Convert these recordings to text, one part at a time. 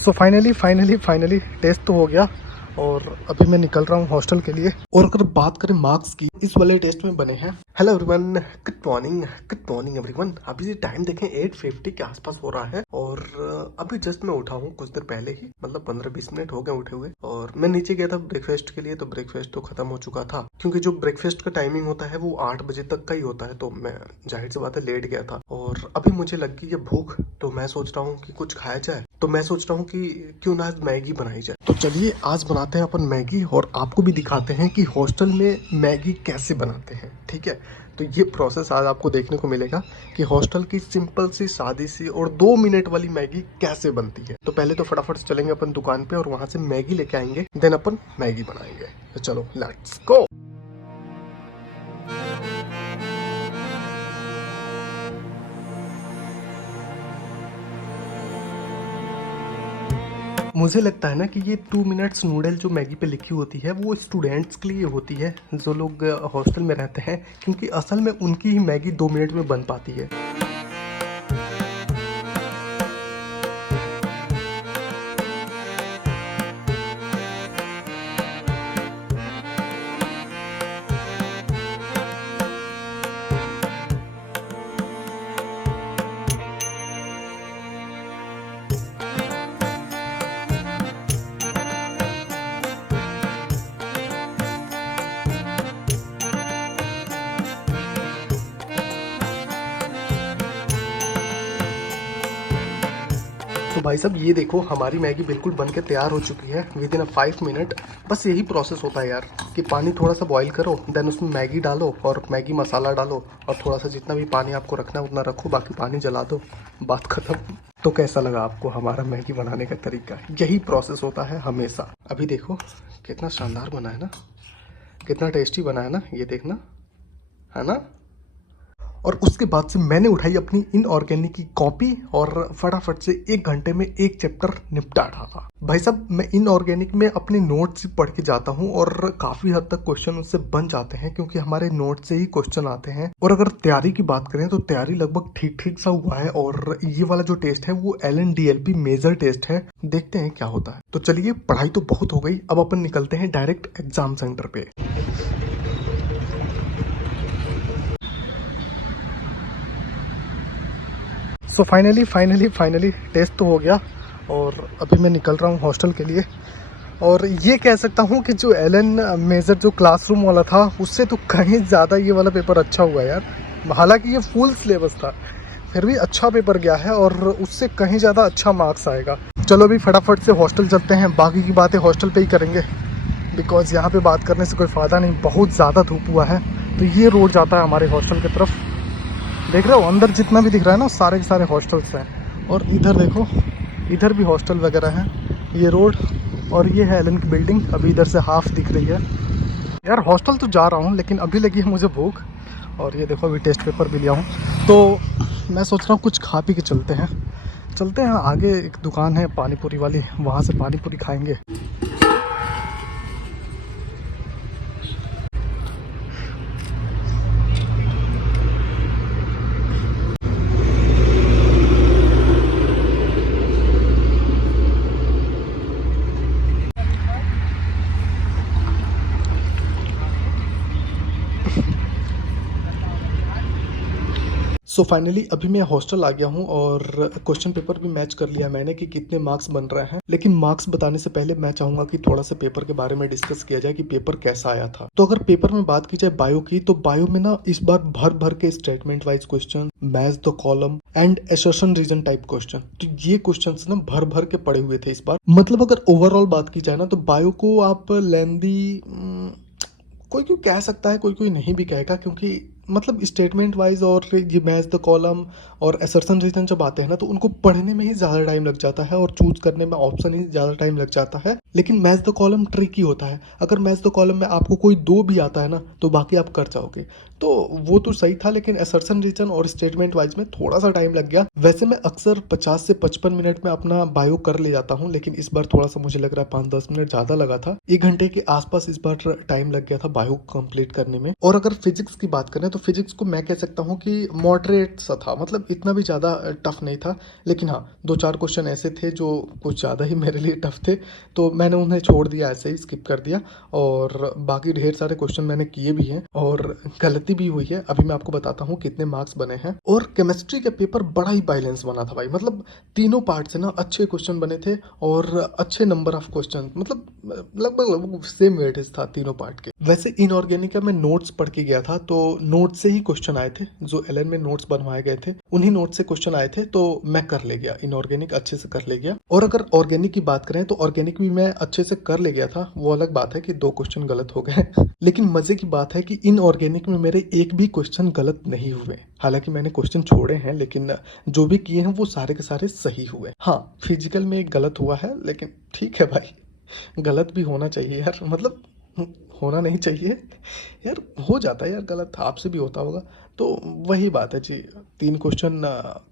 So finally test तो हो गया और अभी मैं निकल रहा हूँ हॉस्टल के लिए। और अगर बात करें मार्क्स की, इस वाले टेस्ट में बने हैं। Hello everyone, good morning everyone. अभी ये टाइम देखें 8:50 के आसपास हो रहा है और अभी जस्ट मैं उठा हूँ कुछ देर पहले ही, मतलब 15-20 मिनट हो गए उठे हुए। और मैं नीचे गया था ब्रेकफास्ट के लिए, तो ब्रेकफास्ट तो खत्म हो चुका था क्योंकि जो ब्रेकफास्ट का टाइमिंग होता है वो 8 बजे तक का ही होता है। तो मैं जाहिर सी बात है लेट गया था और अभी मुझे लग गई है भूख, तो मैं सोच रहा हूँ कि कुछ खाया जाए। तो मैं सोच रहा हूँ कि क्यों ना आज मैगी बनाई जाए। तो चलिए आज बनाते हैं अपन मैगी और आपको भी दिखाते हैं कि हॉस्टल में मैगी कैसे बनाते हैं। ठीक है, तो ये प्रोसेस आज आपको देखने को मिलेगा कि हॉस्टल की सिंपल सी सादी सी और 2 मिनट वाली मैगी कैसे बनती है। तो पहले तो फटाफट से चलेंगे अपन दुकान पे और वहां से मैगी लेके आएंगे, देन अपन मैगी बनाएंगे। तो चलो लेट्स गो। मुझे लगता है ना कि ये 2 मिनट्स नूडल जो मैगी पे लिखी होती है वो स्टूडेंट्स के लिए होती है जो लोग हॉस्टल में रहते हैं, क्योंकि असल में उनकी ही मैगी 2 मिनट में बन पाती है। तो भाई साहब ये देखो, हमारी मैगी बिल्कुल बन के तैयार हो चुकी है विद इन 5 मिनट। बस यही प्रोसेस होता है यार कि पानी थोड़ा सा बॉईल करो, देन उसमें मैगी डालो और मैगी मसाला डालो और थोड़ा सा जितना भी पानी आपको रखना है उतना रखो, बाकी पानी जला दो, बात खत्म। तो कैसा लगा आपको हमारा मैगी बनाने का तरीका? यही प्रोसेस होता है हमेशा। अभी देखो कितना शानदार बना है ना, कितना टेस्टी बना है ना, ये देखना, है ना। और उसके बाद से मैंने उठाई अपनी इनऑर्गेनिक की कॉपी और फटाफट से 1 घंटे में एक चैप्टर निपटा डाला। भाई साहब मैं इनऑर्गेनिक में अपने नोट्स पढ़ के जाता हूँ और काफी हद तक क्वेश्चन उससे बन जाते हैं क्योंकि हमारे नोट से ही क्वेश्चन आते हैं। और अगर तैयारी की बात करें तो तैयारी लगभग ठीक ठीक सा हुआ है और ये वाला जो टेस्ट है वो LNDLP मेजर टेस्ट है। देखते हैं क्या होता है। तो चलिए, पढ़ाई तो बहुत हो गई, अब अपन निकलते हैं डायरेक्ट एग्जाम सेंटर पे। सो फाइनली टेस्ट तो हो गया और अभी मैं निकल रहा हूँ हॉस्टल के लिए। और ये कह सकता हूँ कि जो एलन मेजर जो क्लासरूम वाला था उससे तो कहीं ज़्यादा ये वाला पेपर अच्छा हुआ यार। हालांकि ये फुल सिलेबस था, फिर भी अच्छा पेपर गया है और उससे कहीं ज़्यादा अच्छा मार्क्स आएगा। चलो अभी फटाफट से हॉस्टल चलते हैं, बाकी की बातें हॉस्टल पे ही करेंगे बिकॉज यहाँ पे बात करने से कोई फ़ायदा नहीं, बहुत ज़्यादा धूप हुआ है। तो ये रोड जाता है हमारे हॉस्टल की तरफ, देख रहे हो अंदर जितना भी दिख रहा है ना सारे के सारे हॉस्टल्स हैं। और इधर देखो, इधर भी हॉस्टल वगैरह हैं, ये रोड और ये है एलन की बिल्डिंग, अभी इधर से हाफ दिख रही है। यार हॉस्टल तो जा रहा हूँ लेकिन अभी लगी है मुझे भूख और ये देखो अभी टेस्ट पेपर भी लिया हूँ, तो मैं सोच रहा हूँ कुछ खा पी के चलते हैं। आगे एक दुकान है पानी पूरी वाली, वहाँ से पानी पूरी खाएंगे। सो फाइनली अभी मैं हॉस्टल आ गया हूँ और क्वेश्चन पेपर भी मैच कर लिया मैंने कि कितने मार्क्स बन रहे हैं। लेकिन मार्क्स बताने से पहले मैं चाहूंगा कि थोड़ा सा पेपर के बारे में डिस्कस किया जाए कि पेपर कैसा आया था। तो अगर पेपर में बात की जाए बायो की, तो बायो में ना इस बार भर भर के statement wise question, match the column and assertion reason type question, तो ये क्वेश्चन ना भर भर के पड़े हुए थे इस बार। मतलब अगर ओवरऑल बात की जाए ना तो बायो को आप लेंदी कोई क्यों कह सकता है, कोई कोई नहीं भी कहेगा, क्योंकि मतलब स्टेटमेंट वाइज और ये मैच द कॉलम और असर्शन रीजन जब आते हैं ना तो उनको पढ़ने में ही ज़्यादा टाइम लग जाता है और चूज करने में ऑप्शन ही ज़्यादा टाइम लग जाता है। लेकिन मैच द कॉलम ट्रिकी होता है, अगर मैच द कॉलम में आपको कोई 2 भी आता है ना तो बाकी आप कर जाओगे। तो वो तो सही था, लेकिन असर्शन रीजन और स्टेटमेंट वाइज में थोड़ा सा टाइम लग गया। वैसे मैं अक्सर 50 से 55 मिनट में अपना बायो कर ले जाता हूँ, लेकिन इस बार थोड़ा सा मुझे लग रहा है 5-10 मिनट ज़्यादा लगा था। 1 घंटे के आसपास इस बार टाइम लग गया था बायो कंप्लीट करने में। और अगर फिजिक्स की बात करें तो फिजिक्स को मैं कह सकता हूँ कि मॉडरेट सा था, मतलब इतना भी ज़्यादा टफ नहीं था। लेकिन हाँ, 2-4 क्वेश्चन ऐसे थे जो कुछ ज़्यादा ही मेरे लिए टफ थे, तो मैंने उन्हें छोड़ दिया, ऐसे ही स्किप कर दिया। और बाकी ढेर सारे क्वेश्चन मैंने किए भी हैं और गलती भी हुई है। अभी मैं आपको बताता हूँ कितने मार्क्स बने हैं। और केमिस्ट्री का पेपर बड़ा ही बैलेंस बना था भाई, मतलब तीनों पार्ट से ना अच्छे क्वेश्चन बने थे और अच्छे नंबर ऑफ क्वेश्चन, मतलब लगभग सेम वेटेज था तीनों पार्ट के। वैसे इनऑर्गेनिक का मैं नोट्स पढ़ के गया था, तो नोट से ही क्वेश्चन आए थे, जो एलन में नोट्स बनवाए गए थे उन्हीं नोट से क्वेश्चन आए थे, तो मैं कर ले गया, इनऑर्गेनिक अच्छे से कर ले गया। और अगर ऑर्गेनिक की बात करें तो ऑर्गेनिक भी मैं अच्छे से कर ले गया था। वो अलग बात है कि 2 क्वेश्चन गलत हो गए लेकिन मजे की बात है कि इनऑर्गेनिक में मेरे एक भी क्वेश्चन गलत नहीं हुए। हालांकि मैंने क्वेश्चन छोड़े हैं, लेकिन जो भी किए हैं वो सारे के सारे सही हुए। हाँ, फिजिकल में एक गलत हुआ है, लेकिन ठीक है भाई, गलत भी होना चाहिए यार, मतलब होना नहीं चाहिए यार, हो जाता है यार गलत, आपसे भी होता होगा। तो वही बात है जी, 3 क्वेश्चन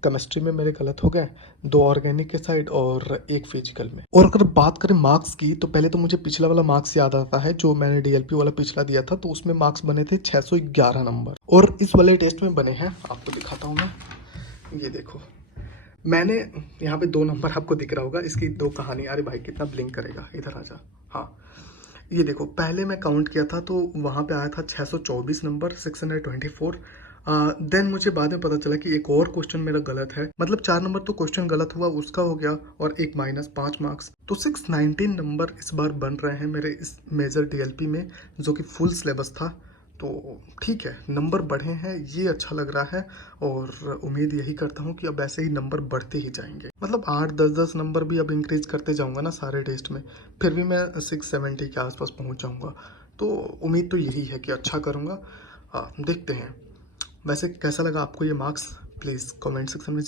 केमिस्ट्री में मेरे गलत हो गए, 2 ऑर्गेनिक के साइड और 1 फिजिकल में। और अगर बात करें मार्क्स की, तो पहले तो मुझे पिछला वाला मार्क्स याद आता है, जो मैंने डीएलपी वाला पिछला दिया था, तो उसमें मार्क्स बने थे 611 नंबर। और इस वाले टेस्ट में बने हैं, आपको दिखाता हूँ मैं, ये देखो, मैंने यहाँ पे 2 नंबर आपको दिख रहा होगा, इसकी 2 कहानी। अरे भाई कितना ब्लिंक करेगा, इधर आ जा। हाँ, ये देखो, पहले मैं काउंट किया था तो वहाँ पे आया था 624 नंबर, 624। देन मुझे बाद में पता चला कि एक और क्वेश्चन मेरा गलत है, मतलब 4 नंबर तो क्वेश्चन गलत हुआ, उसका हो गया, और एक माइनस 5 मार्क्स, तो 619 नंबर इस बार बन रहे हैं मेरे इस मेजर डीएलपी में, जो कि फुल सिलेबस था। तो ठीक है, नंबर बढ़े हैं, ये अच्छा लग रहा है। और उम्मीद यही करता हूँ कि अब ऐसे ही नंबर बढ़ते ही जाएंगे, मतलब 8-10 नंबर भी अब इंक्रीज करते जाऊंगा ना सारे टेस्ट में, फिर भी मैं 670 के आसपास पहुँच जाऊंगा। तो उम्मीद तो यही है कि अच्छा करूँगा। देखते हैं। वैसे कैसा लगा आपको ये मार्क्स, प्लीज़ कमेंट सेक्शन में